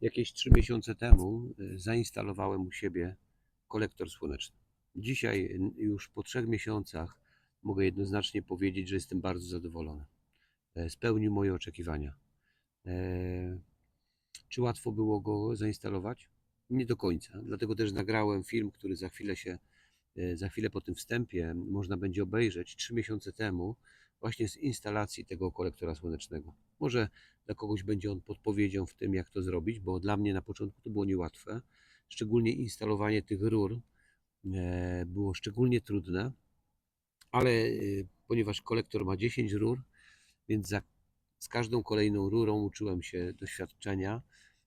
Jakieś 3 miesiące temu y, zainstalowałem u siebie kolektor słoneczny. Dzisiaj, y, już po trzech miesiącach, mogę jednoznacznie powiedzieć, że jestem bardzo zadowolony. E, Spełnił moje oczekiwania. E, Czy łatwo było go zainstalować? Nie do końca. Dlatego też nagrałem film, który za chwilę się, e, za chwilę po tym wstępie można będzie obejrzeć. Trzy miesiące temu, właśnie z instalacji tego kolektora słonecznego. Może dla kogoś będzie on podpowiedzią w tym, jak to zrobić, bo dla mnie na początku to było niełatwe. Szczególnie instalowanie tych rur e, było szczególnie trudne, ale e, ponieważ kolektor ma 10 rur, więc za, z każdą kolejną rurą uczyłem się doświadczenia,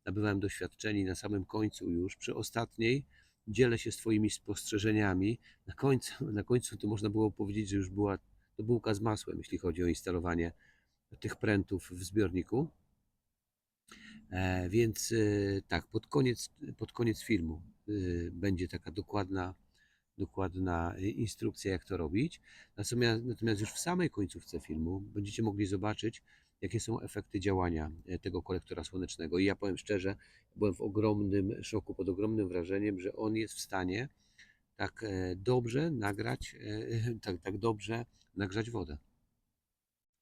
nabywałem doświadczeń i na samym końcu już, przy ostatniej, dzielę się swoimi spostrzeżeniami. Na końcu, na końcu to można było powiedzieć, że już była to bułka z masłem, jeśli chodzi o instalowanie tych prętów w zbiorniku. E, Więc e, tak, pod koniec, pod koniec filmu e, będzie taka dokładna, dokładna instrukcja, jak to robić. Natomiast, natomiast już w samej końcówce filmu będziecie mogli zobaczyć, jakie są efekty działania tego kolektora słonecznego. I ja powiem szczerze, byłem w ogromnym szoku, pod ogromnym wrażeniem, że on jest w stanie tak e, dobrze nagrać, e, tak, tak dobrze nagrzać wodę.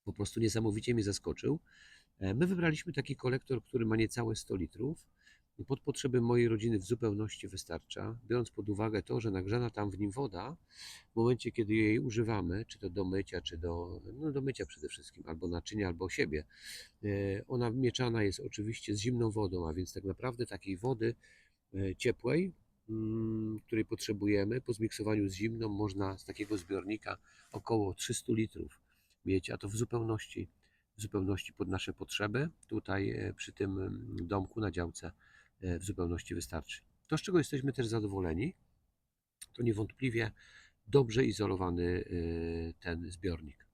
Po prostu niesamowicie mnie zaskoczył. E, My wybraliśmy taki kolektor, który ma niecałe 100 litrów. Pod potrzeby mojej rodziny w zupełności wystarcza, biorąc pod uwagę to, że nagrzana tam w nim woda, w momencie kiedy jej używamy, czy to do mycia, czy do, no do mycia przede wszystkim, albo naczynia, albo siebie, ona mieszana jest oczywiście z zimną wodą, a więc tak naprawdę takiej wody ciepłej, której potrzebujemy, po zmiksowaniu z zimną można z takiego zbiornika około 300 litrów mieć, a to w zupełności, w zupełności pod nasze potrzeby. Tutaj e, przy tym mm, domku na działce e, w zupełności wystarczy. To, z czego jesteśmy też zadowoleni, to niewątpliwie dobrze izolowany e, ten zbiornik.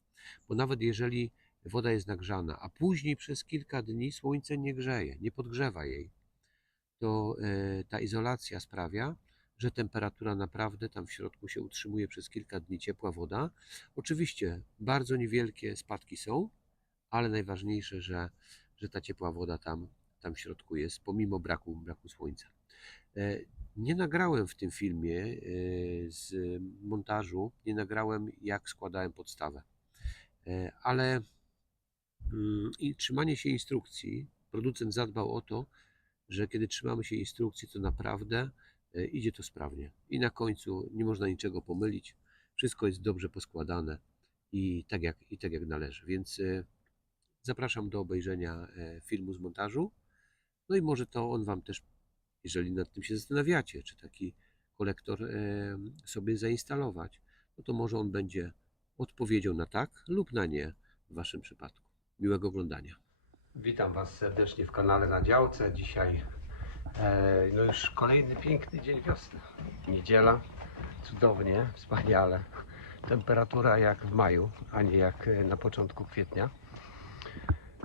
Bo nawet jeżeli woda jest nagrzana, a później przez kilka dni słońce nie grzeje, nie podgrzewa jej, to e, ta izolacja sprawia, że temperatura naprawdę tam w środku się utrzymuje przez kilka dni, ciepła woda. Oczywiście bardzo niewielkie spadki są, ale najważniejsze, że, że ta ciepła woda tam, tam w środku jest, pomimo braku, braku słońca. E, Nie nagrałem w tym filmie e, z montażu, nie nagrałem jak składałem podstawę, ale mm, i trzymanie się instrukcji, producent zadbał o to, że kiedy trzymamy się instrukcji, to naprawdę e, idzie to sprawnie. I na końcu nie można niczego pomylić, wszystko jest dobrze poskładane i tak jak, i tak jak należy. Więc e, zapraszam do obejrzenia e, filmu z montażu. No i może to on Wam też, jeżeli nad tym się zastanawiacie, czy taki kolektor sobie zainstalować, no to może on będzie odpowiedzią na tak lub na nie w Waszym przypadku. Miłego oglądania. Witam Was serdecznie w kanale na działce. Dzisiaj e, no już kolejny piękny dzień wiosny. Niedziela, cudownie, wspaniale. Temperatura jak w maju, a nie jak e, na początku kwietnia.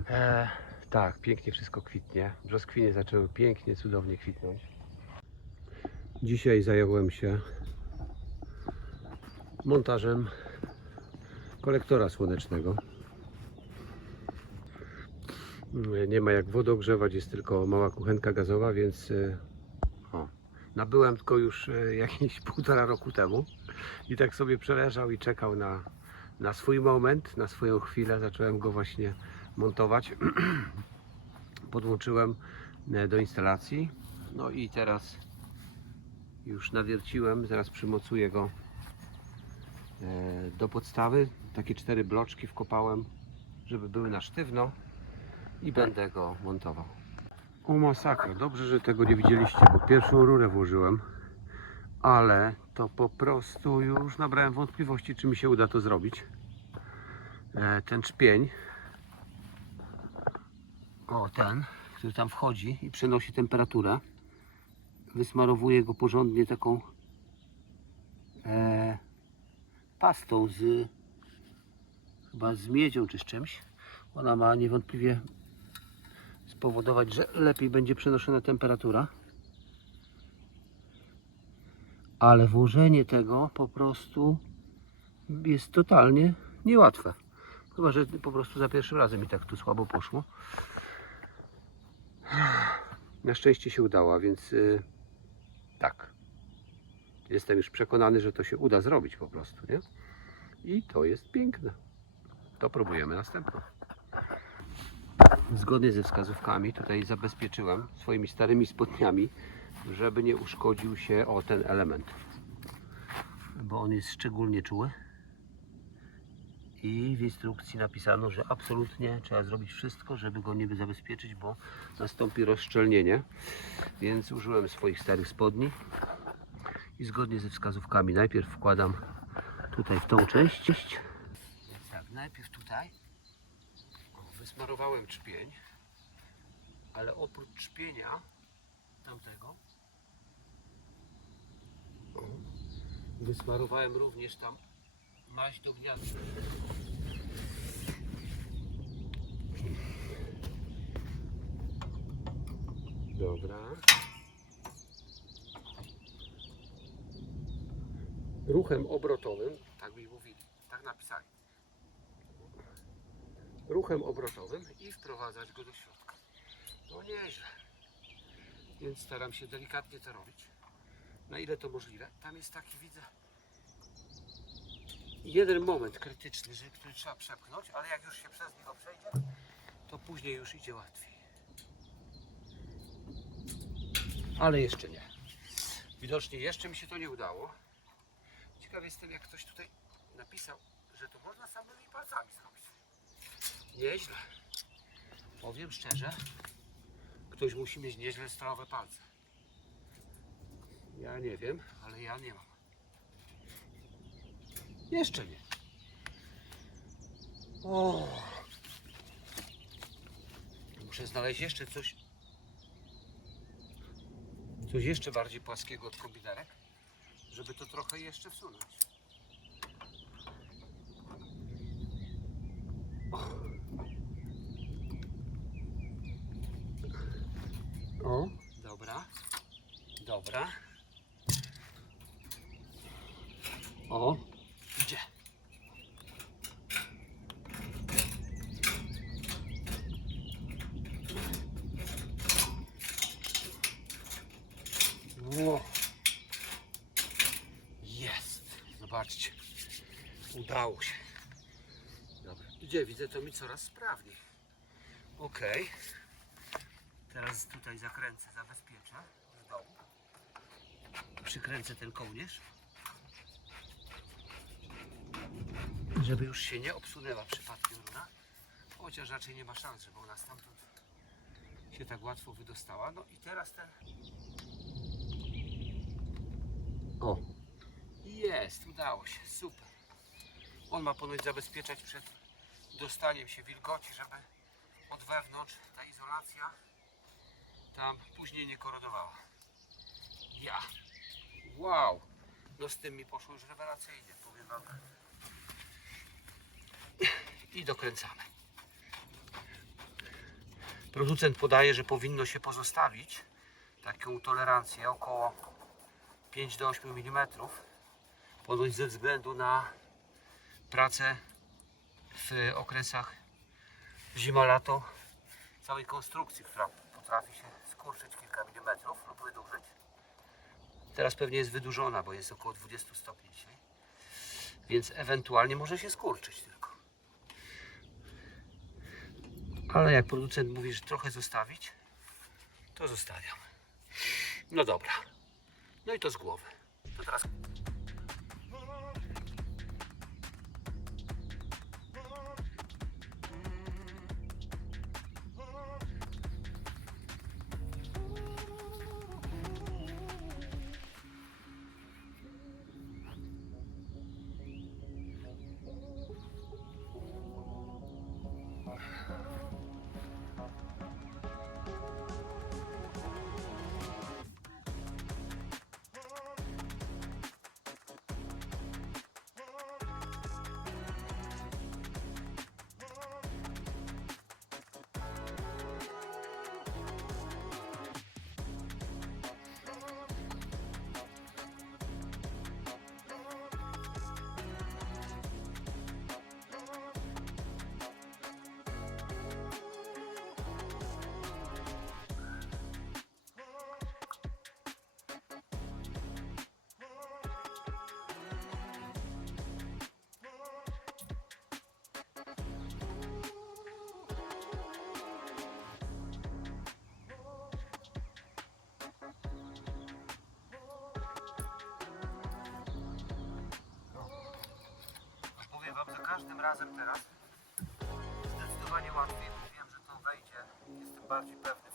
E, tak, pięknie wszystko kwitnie. Brzoskwinie zaczęły pięknie, cudownie kwitnąć. Dzisiaj zająłem się montażem kolektora słonecznego. Nie ma jak wodę ogrzewać, jest tylko mała kuchenka gazowa, więc e, o, nabyłem tylko już e, jakieś półtora roku temu i tak sobie przeleżał i czekał na, na swój moment, na swoją chwilę. Zacząłem go właśnie montować. Podłączyłem e, do instalacji. No i teraz już nawierciłem, zaraz przymocuję go do podstawy. Takie cztery bloczki wkopałem, żeby były na sztywno i będę go montował. O masakra, dobrze, że tego nie widzieliście, bo pierwszą rurę włożyłem, ale to po prostu już nabrałem wątpliwości, czy mi się uda to zrobić. E, ten czpień, o ten, który tam wchodzi i przenosi temperaturę, wysmarowuję go porządnie taką e, pastą z chyba z miedzią czy z czymś. Ona ma niewątpliwie spowodować, że lepiej będzie przenoszona temperatura. Ale włożenie tego po prostu jest totalnie niełatwe. Chyba, że po prostu za pierwszym razem mi tak tu słabo poszło. Na szczęście się udała, więc y, tak. Jestem już przekonany, że to się uda zrobić po prostu, nie? I to jest piękne. To próbujemy następną. Zgodnie ze wskazówkami tutaj zabezpieczyłem swoimi starymi spodniami, żeby nie uszkodził się o ten element. Bo on jest szczególnie czuły. I w instrukcji napisano, że absolutnie trzeba zrobić wszystko, żeby go nie zabezpieczyć, bo nastąpi rozszczelnienie. Więc użyłem swoich starych spodni i zgodnie ze wskazówkami najpierw wkładam tutaj w tą część. Tak, najpierw tutaj o, wysmarowałem trzpień, ale oprócz trzpienia tamtego wysmarowałem również tam maść do gniazda. Dobra. Ruchem obrotowym, tak mi mówili, tak napisali. Ruchem obrotowym i wprowadzać go do środka. No nieźle. Więc staram się delikatnie to robić. Na ile to możliwe. Tam jest taki, widzę, jeden moment krytyczny, że, który trzeba przepchnąć, ale jak już się przez niego przejdzie, to później już idzie łatwiej. Ale jeszcze nie. Widocznie jeszcze mi się to nie udało. Ciekaw jestem, jak ktoś tutaj napisał, że to można samymi palcami zrobić. Nieźle. Powiem szczerze, ktoś musi mieć nieźle zdrowe palce. Ja nie wiem, ale ja nie mam. Jeszcze nie. O. Muszę znaleźć jeszcze coś. Coś jeszcze bardziej płaskiego od kombinerek, żeby to trochę jeszcze wsunąć. O, dobra. Dobra. O, idzie. O. Jest. Zobaczcie. Udało się. Dobra. Idzie, widzę to mi coraz sprawniej. Ok. Teraz tutaj zakręcę, zabezpieczę z dołu. Przykręcę ten kołnierz. Żeby już się nie obsunęła przypadkiem rura. Chociaż raczej nie ma szans, żeby ona stamtąd się tak łatwo wydostała. No i teraz ten. O! Jest, udało się, super. On ma ponoć zabezpieczać przed dostaniem się wilgoci, żeby od wewnątrz ta izolacja tam później nie korodowała. Ja. Wow! No z tym mi poszło już rewelacyjnie, powiem wam. I dokręcamy. Producent podaje, że powinno się pozostawić taką tolerancję około 5 do 8 mm. Ponoć ze względu na pracę w okresach zima-lato całej konstrukcji, która potrafi się skurczyć kilka milimetrów lub wydłużyć. Teraz pewnie jest wydłużona, bo jest około 20 stopni dzisiaj. Więc ewentualnie może się skurczyć tylko. Ale jak producent mówi, że trochę zostawić, to zostawiam. No dobra. No i to z głowy. To teraz razem teraz. Zdecydowanie łatwiej, wiem, że to wejdzie. Jestem bardziej pewny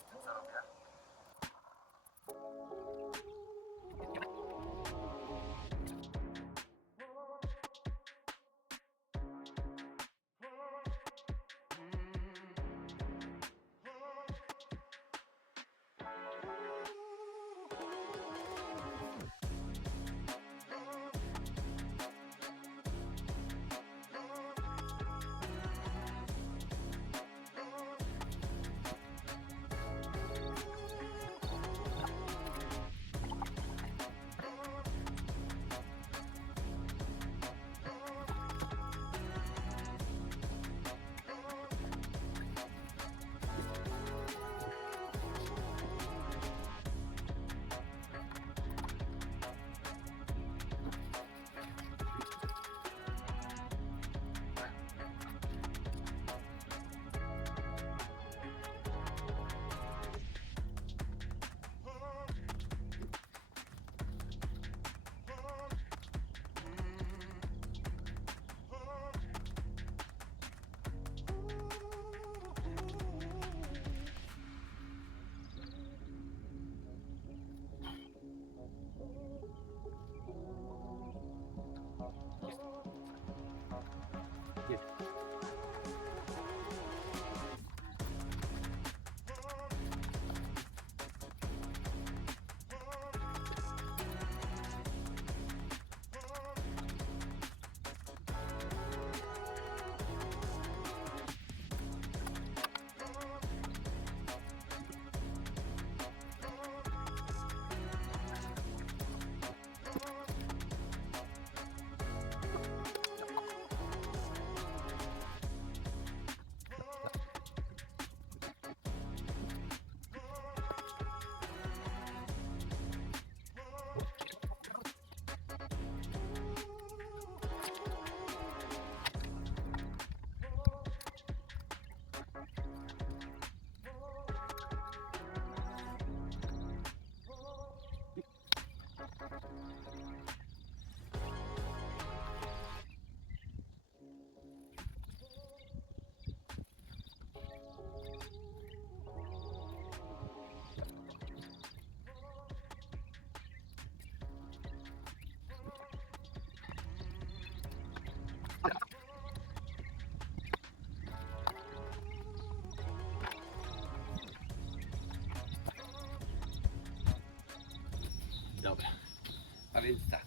A więc tak.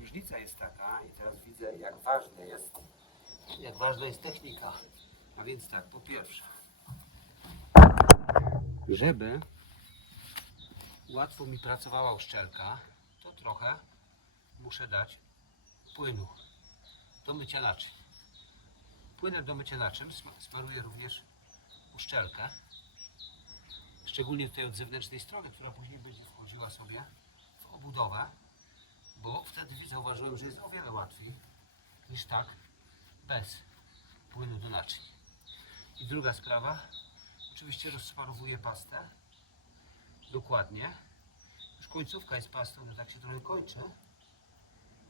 Różnica jest taka, i teraz widzę, jak ważne jest, jak ważna jest technika. A więc tak, po pierwsze, żeby łatwo mi pracowała uszczelka, to trochę muszę dać płynu do mycia naczyń. Płynem do mycia naczyń sma- smaruję również uszczelkę. Szczególnie tutaj od zewnętrznej strony, która później będzie wchodziła sobie w obudowę, bo wtedy zauważyłem, że jest o wiele łatwiej niż tak bez płynu do naczyń. I druga sprawa, oczywiście rozsmarowuję pastę dokładnie. Już końcówka jest pastą, że tak się trochę kończy,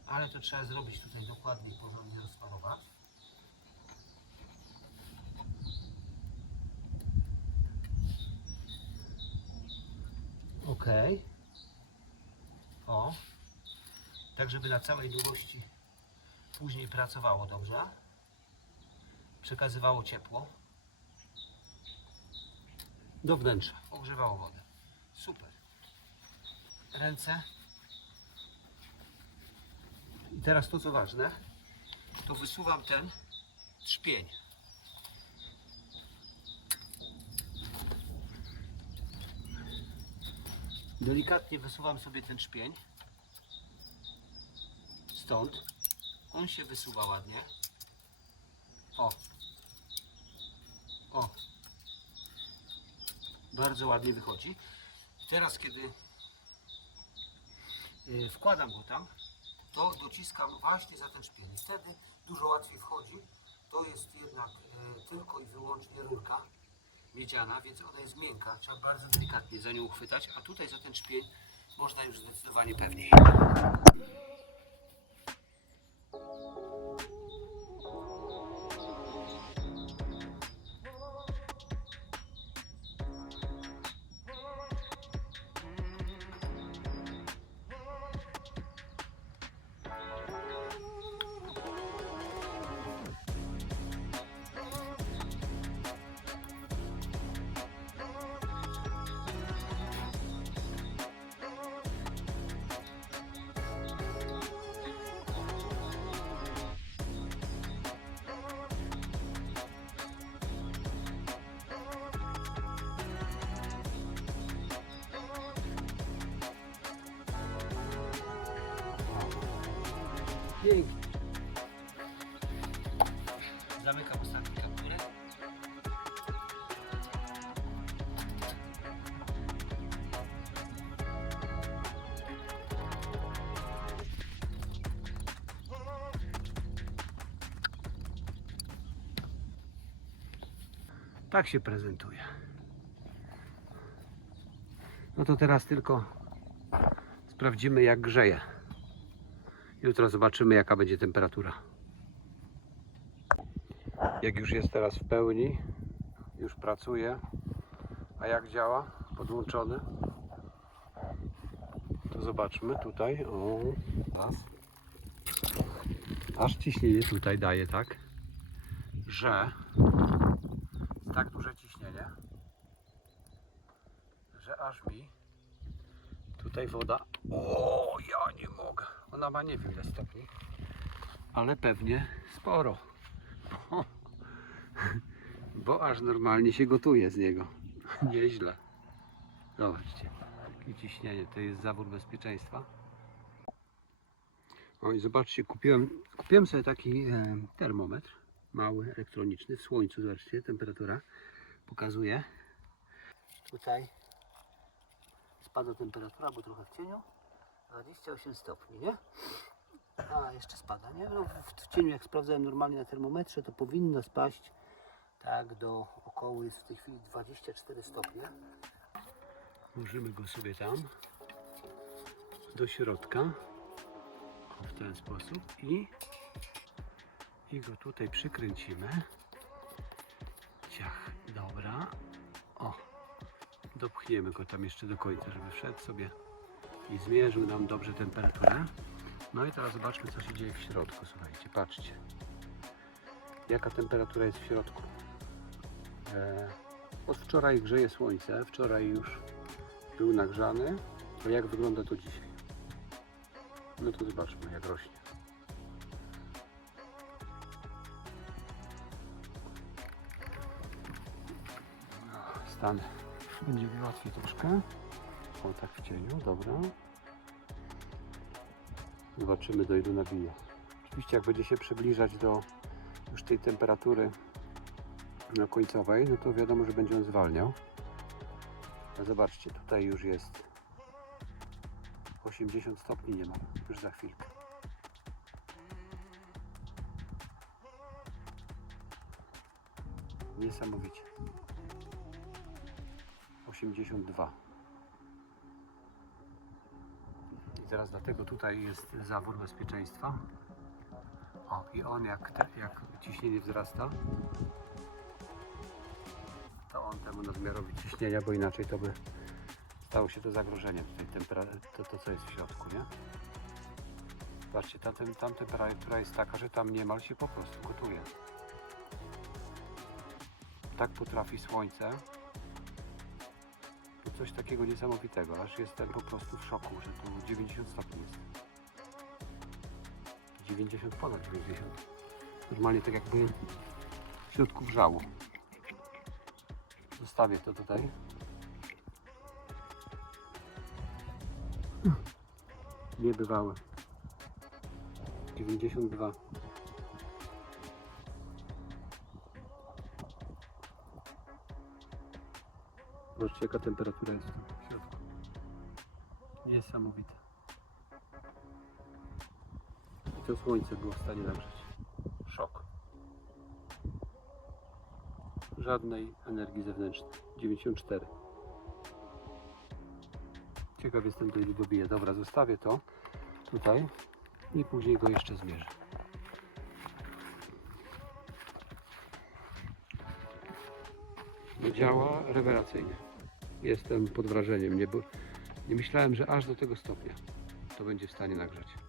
ale to trzeba zrobić tutaj dokładnie porządnie rozsmarować. Ok. O. Tak, żeby na całej długości później pracowało dobrze. Przekazywało ciepło do wnętrza. Ogrzewało wodę. Super. Ręce. I teraz to co ważne, to wysuwam ten trzpień. Delikatnie wysuwam sobie ten trzpień. Stąd. On się wysuwa ładnie. O. O. Bardzo ładnie wychodzi. Teraz kiedy y, wkładam go tam, to dociskam właśnie za ten szpiel. Wtedy dużo łatwiej wchodzi. To jest jednak e, tylko i wyłącznie rurka miedziana, więc ona jest miękka. Trzeba bardzo delikatnie za nią uchwytać, a tutaj za ten szpiel można już zdecydowanie pewniej. Pięknie. Zamykam ostatni kapturek. Tak się prezentuje. No to teraz tylko sprawdzimy jak grzeje. Jutro zobaczymy jaka będzie temperatura. Jak już jest teraz w pełni, już pracuje. A jak działa? Podłączony. To zobaczmy tutaj. O, raz. Aż ciśnienie tutaj daje, tak? Że tak duże ciśnienie, że aż mi tutaj woda. O, ja nie mogę. Ona ma nie wiem ile stopni, ale pewnie sporo. Bo, bo aż normalnie się gotuje z niego. Nieźle. Zobaczcie, jakie ciśnienie. To jest zawór bezpieczeństwa. O i zobaczcie, kupiłem, kupiłem sobie taki e, termometr mały, elektroniczny, w słońcu, zobaczcie, temperatura pokazuje. Tutaj spada temperatura, bo trochę w cieniu. 28 stopni, nie? A, jeszcze spada, nie? No, w, cieniu, jak sprawdzałem normalnie na termometrze, to powinno spaść tak do około, jest w tej chwili 24 stopnie. Włożymy go sobie tam, do środka, w ten sposób i i go tutaj przykręcimy. Ciach, dobra. O, dopchniemy go tam jeszcze do końca, żeby wszedł sobie i zmierzył nam dobrze temperaturę. No i teraz zobaczmy, co się dzieje w środku. Słuchajcie, patrzcie. Jaka temperatura jest w środku. E, od wczoraj grzeje słońce, wczoraj już był nagrzany. A jak wygląda to dzisiaj? No to zobaczmy, jak rośnie. stan będzie mi łatwiej troszkę. O, tak w cieniu, dobra. Zobaczymy do ilu nabije. Oczywiście jak będzie się przybliżać do już tej temperatury no, końcowej, no to wiadomo, że będzie on zwalniał. Zobaczcie, tutaj już jest 80 stopni nie ma, już za chwilkę. Niesamowicie. 82. teraz dlatego tutaj jest zawór bezpieczeństwa. O, i on jak, te, jak ciśnienie wzrasta, to on temu nadmiarowi ciśnienia, bo inaczej to by stało się to zagrożeniem tutaj to, to co jest w środku, nie? Zobaczcie, tem- tam temperatura jest taka, że tam niemal się po prostu gotuje. Tak potrafi słońce coś takiego niesamowitego, aż jestem po prostu w szoku, że tu 90 stopni jest. 90 ponad 90. Normalnie tak jakby w środku wrzało. Zostawię to tutaj. Niebywałe. 92. Zobaczcie jaka temperatura jest w środku. Niesamowite. I to słońce było w stanie nagrzeć. Szok. Żadnej energii zewnętrznej. 94. Ciekaw jestem do ilu dobije. Dobra, zostawię to tutaj i później go jeszcze zmierzę. Działa rewelacyjnie. Jestem pod wrażeniem. Nie, nie myślałem, że aż do tego stopnia to będzie w stanie nagrzać.